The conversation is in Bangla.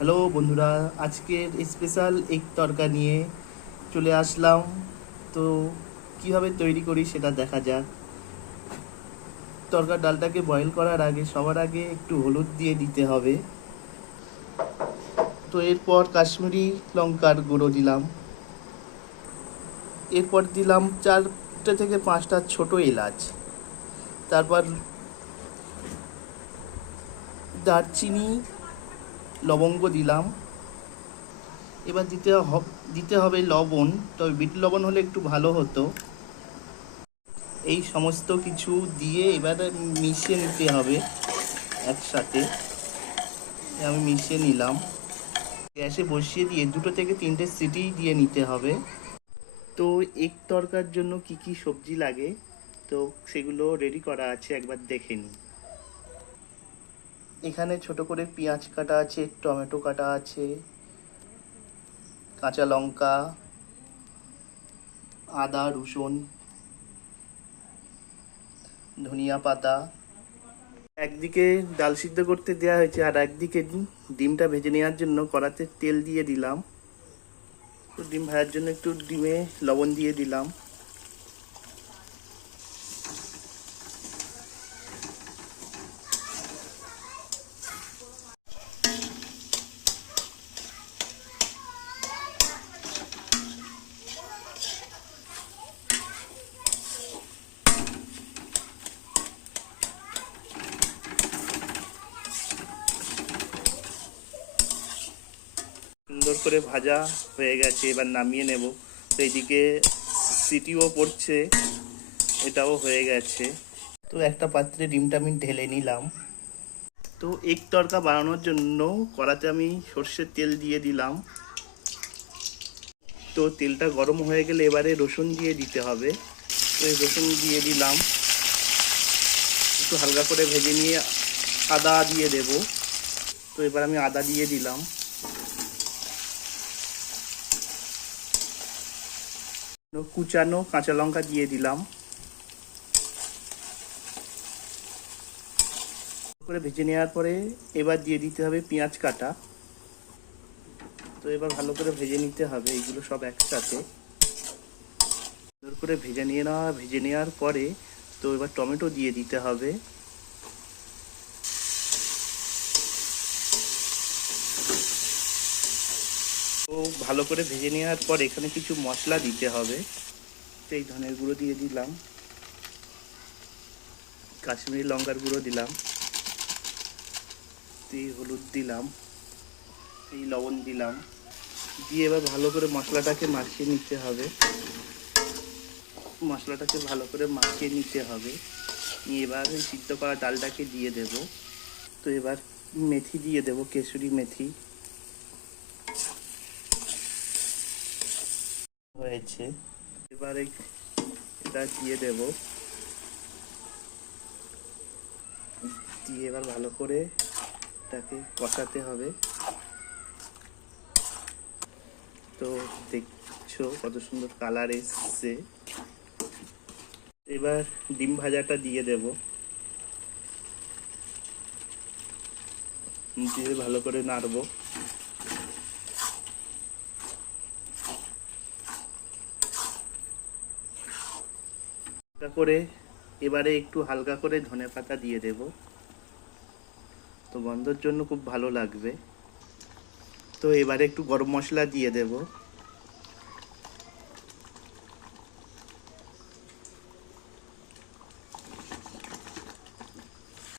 হ্যালো বন্ধুরা, আজকের স্পেশাল এগ তরকা নিয়ে চলে আসলাম। তো কিভাবে তৈরি করি সেটা দেখা যাক। তরকার ডালটাকে বয়েল করার আগে সবার আগে একটু হলুদ দিয়ে দিতে হবে। তো এরপর কাশ্মীরি লঙ্কার গুঁড়ো দিলাম। এরপর দিলাম 4টে থেকে 5টা ছোট এলাচ। তারপর দারচিনি, লবঙ্গ দিলাম। এবার দিতে হবে লবণ, তবে বিট লবণ হলে একটু ভালো হতো। এই সমস্ত কিছু দিয়ে এবারে মিশিয়ে নিতে হবে একসাথে। আমি মিশিয়ে নিলাম। গ্যাসে বসিয়ে দিয়ে 2 থেকে 3টে সিটি দিয়ে নিতে হবে। তো এগ তরকার জন্য কি কি সবজি লাগে, তো সেগুলো রেডি করা আছে, একবার দেখে নিই। এখানে ছোট করে পেঁয়াজ কাটা আছে, টমেটো কাটা আছে, কাঁচা লঙ্কা, আদা, রসুন, ধনিয়া পাতা। একদিকে ডাল সিদ্ধ করতে দেওয়া হয়েছে, আর একদিকে ডিমটা ভেজে নেওয়ার জন্য কড়াতে তেল দিয়ে দিলাম। তো ডিম ভাজার জন্য একটু ডিমে লবণ দিয়ে দিলাম। সুন্দর করে ভাজা হয়ে গেছে, এবার নামিয়ে নেব। তো এইদিকে সিটিও পড়ছে, এটাও হয়ে গেছে। তো একটা পাত্রে ডিমটা আমি ঢেলে নিলাম। তো এগ তরকা বানানোর জন্য কড়াতে আমি সর্ষের তেল দিয়ে দিলাম। তো তেলটা গরম হয়ে গেলে এবারে রসুন দিয়ে দিতে হবে। তো এই রসুন দিয়ে দিলাম, একটু হালকা করে ভেজে নিয়ে আদা দিয়ে দেব। তো এবার আমি আদা দিয়ে দিলাম। কুচানো কাঁচা লঙ্কা দিয়ে দিলাম। করে ভেজে নেওয়ার পরে এবার দিয়ে দিতে হবে পেঁয়াজ কাটা। তো এবার ভালো করে ভেজে নিতে হবে এইগুলো সব একসাথে। সুন্দর করে ভেজে নেওয়ার পরে তো এবার টমেটো দিয়ে দিতে হবে। তো ভালো করে ভেজে নেওয়ার পর এখানে কিছু মশলা দিতে হবে। তো এই ধনের গুঁড়ো দিয়ে দিলাম, কাশ্মীরি লঙ্কার গুঁড়ো দিলাম, এই হলুদ দিলাম, এই লবণ দিলাম। দিয়ে এবার ভালো করে মশলাটাকে মাখিয়ে নিতে হবে। নিয়ে এবার সিদ্ধ করা ডালটাকে দিয়ে দেব। তো এবার মেথি দিয়ে দেব, কেসুরি মেথি হয়েছে। এবারে এটা দিয়ে দেব, দিয়ে এবার ভালো করে এটাকে কষাতে হবে। তো দেখছো কত সুন্দর কালার এসছে। এবার ডিম ভাজাটা দিয়ে দেব, দিয়ে ভালো করে নাড়বো। করে এবারে একটু হালকা করে ধনেপাতা দিয়ে দেব, তো গন্ধের জন্য খুব ভালো লাগবে। তো এবারে একটু গরম মশলা দিয়ে দেব।